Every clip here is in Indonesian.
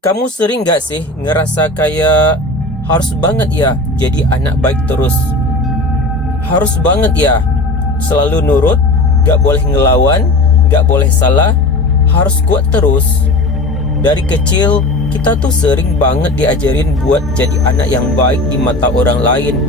Kamu sering gak sih ngerasa kayak harus banget ya jadi anak baik terus? Harus banget ya selalu nurut, gak boleh ngelawan, gak boleh salah, harus kuat terus. Dari kecil kita tuh sering banget diajarin buat jadi anak yang baik di mata orang lain.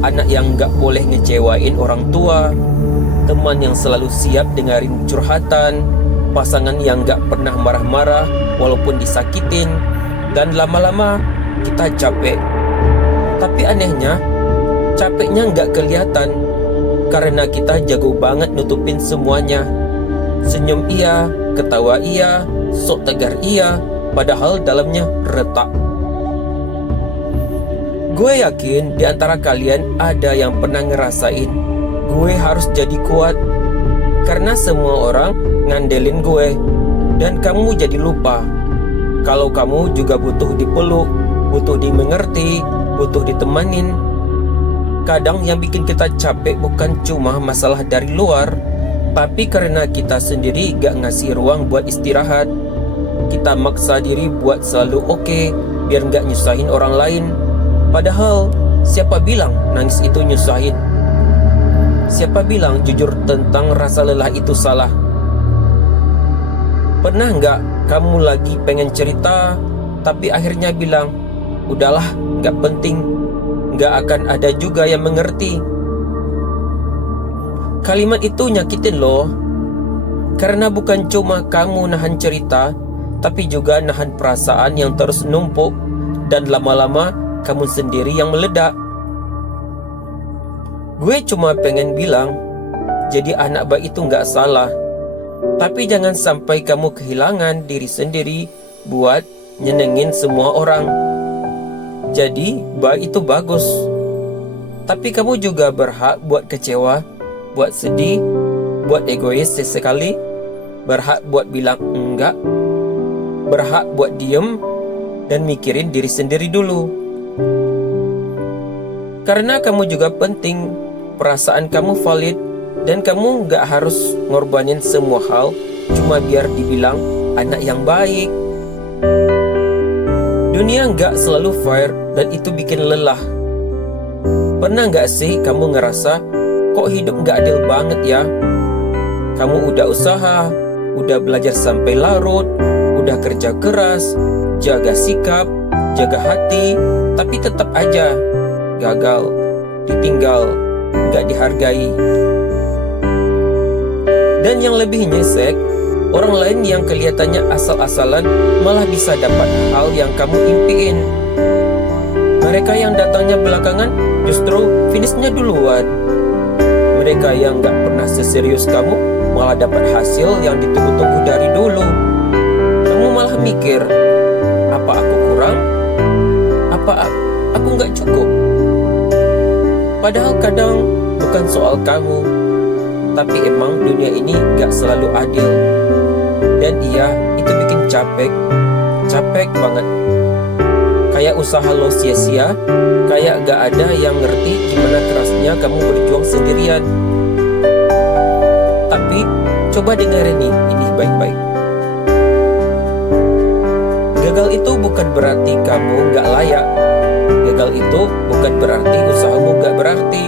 Anak yang gak boleh ngecewain orang tua, teman yang selalu siap dengerin curhatan, pasangan yang gak pernah marah-marah walaupun disakitin. Dan lama-lama kita capek. Tapi anehnya, capeknya gak kelihatan karena kita jago banget nutupin semuanya. Senyum iya, ketawa iya, sok tegar iya, padahal dalamnya retak. Gue yakin di antara kalian ada yang pernah ngerasain gue harus jadi kuat karena semua orang ngandelin gue, dan kamu jadi lupa kalau kamu juga butuh dipeluk, butuh dimengerti, butuh ditemanin. Kadang yang bikin kita capek bukan cuma masalah dari luar, tapi karena kita sendiri gak ngasih ruang buat istirahat. Kita maksa diri buat selalu oke, biar gak nyusahin orang lain. Padahal siapa bilang nangis itu nyusahin? Siapa bilang jujur tentang rasa lelah itu salah? Pernah nggak kamu lagi pengen cerita, tapi akhirnya bilang, udahlah, nggak penting, nggak akan ada juga yang mengerti? Kalimat itu nyakitin loh, karena bukan cuma kamu nahan cerita, tapi juga nahan perasaan yang terus numpuk, dan lama-lama kamu sendiri yang meledak. Gue cuma pengen bilang, jadi anak baik itu nggak salah, tapi jangan sampai kamu kehilangan diri sendiri buat nyenengin semua orang. Jadi baik itu bagus, tapi kamu juga berhak buat kecewa, buat sedih, buat egois sesekali, berhak buat bilang enggak, berhak buat diem dan mikirin diri sendiri dulu. Karena kamu juga penting, perasaan kamu valid, dan kamu gak harus ngorbanin semua hal cuma biar dibilang anak yang baik. Dunia gak selalu fair, dan itu bikin lelah. Pernah gak sih kamu ngerasa, kok hidup gak adil banget ya? Kamu udah usaha, udah belajar sampai larut, udah kerja keras, jaga sikap, jaga hati, tapi tetap aja gagal, ditinggal, gak dihargai. Dan yang lebih nyesek, orang lain yang kelihatannya asal-asalan malah bisa dapat hal yang kamu impiin. Mereka yang datangnya belakangan justru finishnya duluan. Mereka yang gak pernah seserius kamu malah dapat hasil yang ditunggu-tunggu dari dulu. Kamu malah mikir, apa aku kurang? Apa aku gak cukup? Padahal kadang bukan soal kamu, tapi emang dunia ini gak selalu adil. Dan iya, itu bikin capek banget. Kayak usaha lo sia-sia, kayak gak ada yang ngerti gimana kerasnya kamu berjuang sendirian. Tapi coba dengerin nih, ini baik-baik. Gagal itu bukan berarti kamu gak layak. Gagal itu bukan berarti usahamu gak berarti.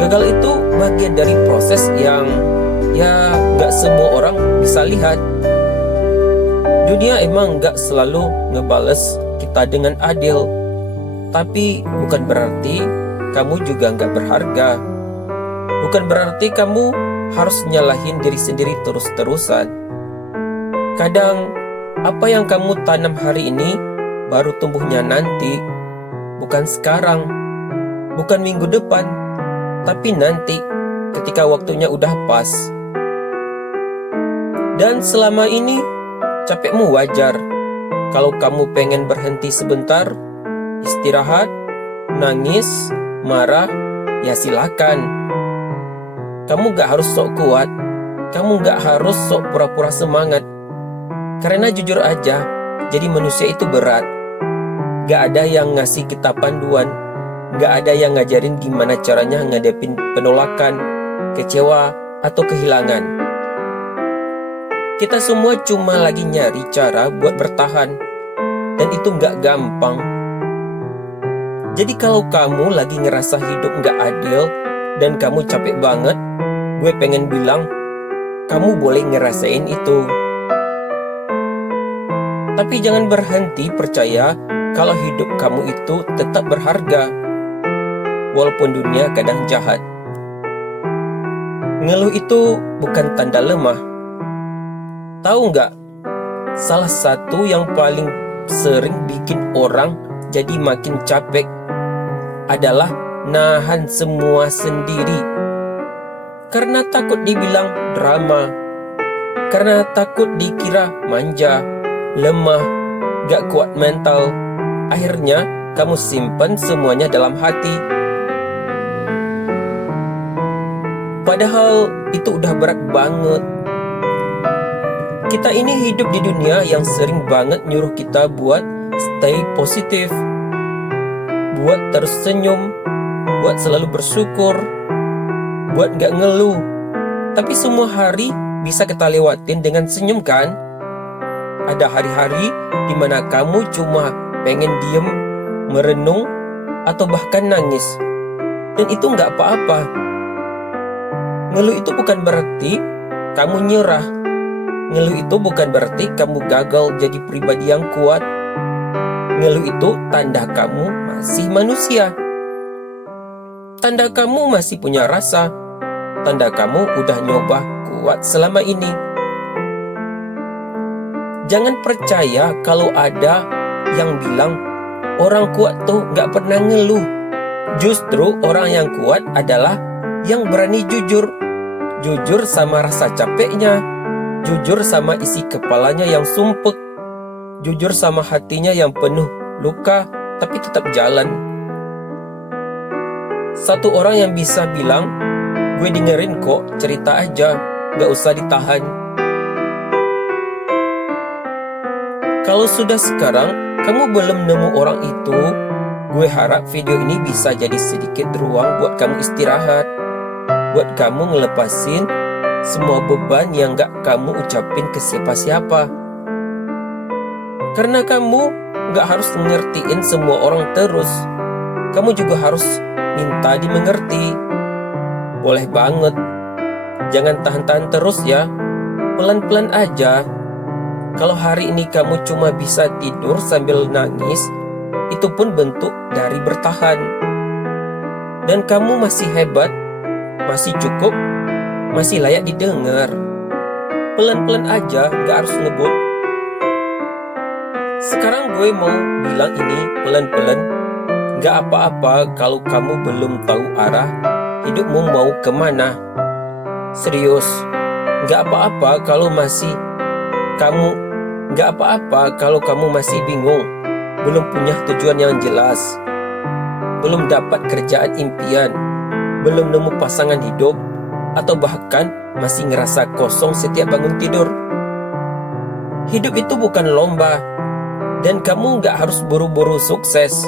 Gagal itu bagian dari proses yang ya gak semua orang bisa lihat. Dunia emang gak selalu ngebales kita dengan adil, tapi bukan berarti kamu juga gak berharga. Bukan berarti kamu harus nyalahin diri sendiri terus-terusan. Kadang apa yang kamu tanam hari ini baru tumbuhnya nanti. Bukan sekarang, bukan minggu depan, tapi nanti ketika waktunya udah pas. Dan selama ini capekmu wajar. Kalau kamu pengen berhenti sebentar, istirahat, nangis, marah, ya silakan. Kamu gak harus sok kuat, kamu gak harus sok pura-pura semangat. Karena jujur aja, jadi manusia itu berat. Gak ada yang ngasih kita panduan, gak ada yang ngajarin gimana caranya ngadepin penolakan, kecewa, atau kehilangan. Kita semua cuma lagi nyari cara buat bertahan. dan itu nggak gampang. Jadi kalau kamu lagi ngerasa hidup nggak adil dan kamu capek banget, gue pengen bilang, kamu boleh ngerasain itu. Tapi jangan berhenti percaya kalau hidup kamu itu tetap berharga, walaupun dunia kadang jahat. Ngeluh itu bukan tanda lemah. Tahu nggak? Salah satu yang paling sering bikin orang jadi makin capek adalah nahan semua sendiri. Karena takut dibilang drama, karena takut dikira manja, lemah, gak kuat mental. Akhirnya kamu simpan semuanya dalam hati. Padahal itu udah berat banget. Kita ini hidup di dunia yang sering banget nyuruh kita buat stay positif, buat terus senyum, buat selalu bersyukur, buat gak ngeluh. Tapi semua hari bisa kita lewatin dengan senyum kan? Ada hari-hari dimana kamu cuma pengen diem, merenung, atau bahkan nangis. Dan itu gak apa-apa. Ngeluh itu bukan berarti kamu nyerah. Ngeluh itu bukan berarti kamu gagal jadi pribadi yang kuat. Ngeluh itu tanda kamu masih manusia. Tanda kamu masih punya rasa. Tanda kamu udah nyoba kuat selama ini. Jangan percaya kalau ada yang bilang orang kuat tuh gak pernah ngeluh. Justru orang yang kuat adalah yang berani jujur. Jujur sama rasa capeknya, jujur sama isi kepalanya yang sumpek, jujur sama hatinya yang penuh luka tapi tetap jalan. Satu orang yang bisa bilang, gue dengerin kok, cerita aja, gak usah ditahan. Kalau sudah sekarang kamu belum nemu orang itu, gue harap video ini bisa jadi sedikit ruang buat kamu istirahat, buat kamu ngelepasin semua beban yang gak kamu ucapin ke siapa-siapa. Karena kamu gak harus ngertiin semua orang terus. Kamu juga harus minta dimengerti. Boleh banget. Jangan tahan-tahan terus ya. Pelan-pelan aja. Kalau hari ini kamu cuma bisa tidur sambil nangis, itu pun bentuk dari bertahan. Dan kamu masih hebat, masih cukup, masih layak didengar. Pelan-pelan aja, gak harus ngebut. Sekarang gue mau bilang ini pelan-pelan. Gak apa-apa kalau kamu belum tahu arah hidupmu mau kemana. Serius, gak apa-apa kalau kamu masih bingung, belum punya tujuan yang jelas, belum dapat kerjaan impian, belum nemu pasangan hidup, atau bahkan masih ngerasa kosong setiap bangun tidur. Hidup itu bukan lomba, dan kamu gak harus buru-buru sukses.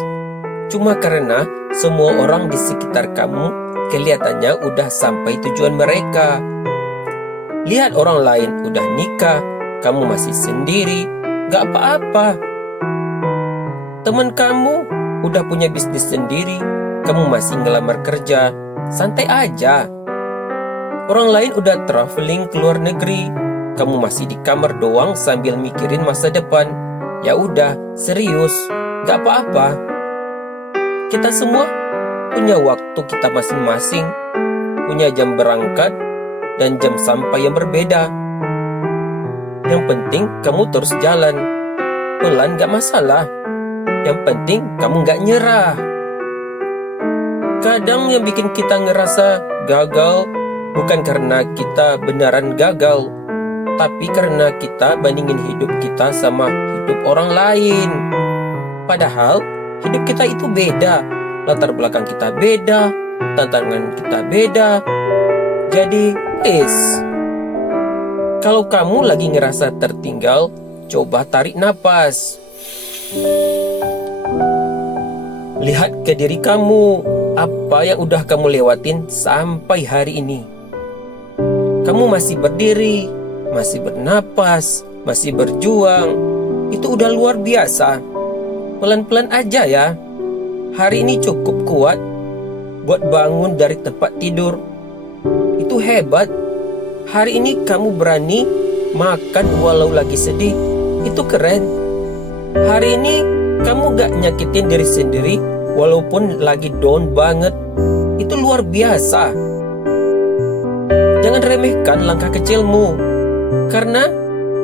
Cuma karena semua orang di sekitar kamu kelihatannya udah sampai tujuan mereka. Lihat orang lain udah nikah, kamu masih sendiri, gak apa-apa. Teman kamu udah punya bisnis sendiri, kamu masih ngelamar kerja, santai aja. Orang lain udah traveling ke luar negeri, kamu masih di kamar doang sambil mikirin masa depan. Ya udah, serius, gak apa-apa. Kita semua punya waktu kita masing-masing, punya jam berangkat dan jam sampai yang berbeda. Yang penting kamu terus jalan, pelan gak masalah. Yang penting kamu gak nyerah. Kadang yang bikin kita ngerasa gagal bukan karena kita beneran gagal, tapi karena kita bandingin hidup kita sama hidup orang lain. Padahal hidup kita itu beda, latar belakang kita beda, tantangan kita beda. Jadi please, kalau kamu lagi ngerasa tertinggal, coba tarik napas. Lihat ke diri kamu, apa yang udah kamu lewatin sampai hari ini. Kamu masih berdiri, masih bernapas, masih berjuang. Itu udah luar biasa. Pelan-pelan aja ya. Hari ini cukup kuat buat bangun dari tempat tidur. Itu hebat. Hari ini kamu berani makan walau lagi sedih. Itu keren. Hari ini kamu gak nyakitin diri sendiri walaupun lagi down banget. Itu luar biasa. Jangan remehkan langkah kecilmu, karena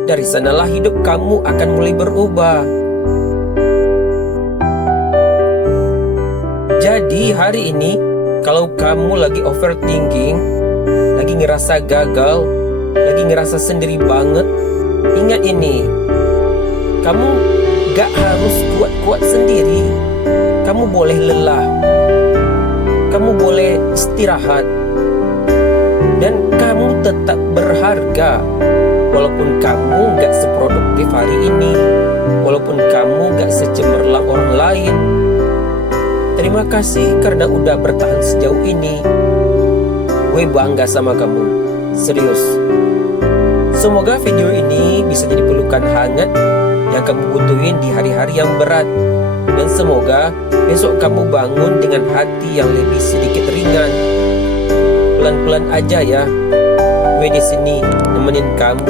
dari sanalah hidup kamu akan mulai berubah. Jadi hari ini, kalau kamu lagi overthinking, lagi ngerasa gagal, lagi ngerasa sendiri banget, ingat ini, kamu gak harus kuat-kuat sendiri. Kamu boleh lelah, kamu boleh istirahat, dan kamu tetap berharga. Walaupun kamu gak seproduktif hari ini, walaupun kamu gak secemerlang orang lain, terima kasih karena udah bertahan sejauh ini. Gue bangga sama kamu, serius. Semoga video ini bisa jadi pelukan hangat yang kamu butuhin di hari-hari yang berat. Dan semoga besok kamu bangun dengan hati yang lebih sedikit ringan. Pelan-pelan aja ya. Gue di sini nemenin kamu.